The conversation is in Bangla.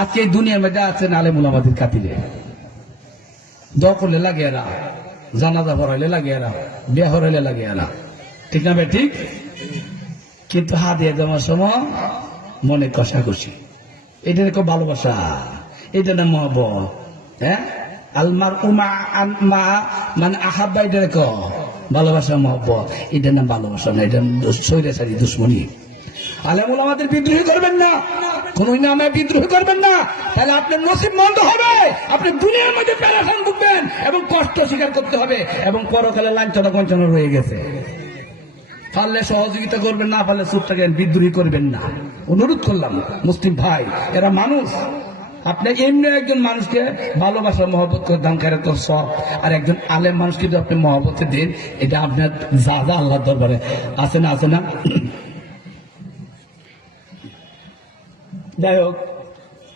আজকে এই দুনিয়ার মধ্যে আছেন আলেম ওলামাদের খাতিরে, দোয়া করলে লাগে এরা, জানাজা পড়াইলে লাগে এরা, বিয়ে হরাইলে লাগে এরা, ঠিক না ভাই? ঠিক। কিন্তু হাত দিয়ে দেওয়ার সময় মনে কষাকষি, এটা দেখো ভালোবাসা, এটা না মহব্বত। হ্যাঁ, আলমার উমা মানে আহাব্বা, এটা দেখো ভালোবাসা মহব্বত, এটা না ভালোবাসা না, এটা সৈরাচারী দুশ্মনী। আলেম ওলামাদের বিদ্রোহী করবেন না, কোন নামে বিদ্রোহী করবেন না, তাহলে আপনার নসিব মন্দ হবে, আপনি দুনিয়ার মধ্যে প্যারাসান ভুগবেন এবং কষ্ট স্বীকার করতে হবে, এবং পরকালে লাঞ্ছনা কঞ্চনা রয়ে গেছে। পারলে সহযোগিতা করবেন, না পারলে চুপ থাকেন, বিদ্রোহী করবেন না। অনুরোধ করলাম মুসলিম ভাই, এরা মানুষ। আপনি এমনি একজন মানুষকে ভালোবাসা মহব্বত করে দান করে তো সব, আর একজন আলেম মানুষকে যদি আপনি মহব্বতে দেন, এটা আপনার যা যা আল্লাহর দরবারে আছে না, আছে না। যাই হোক,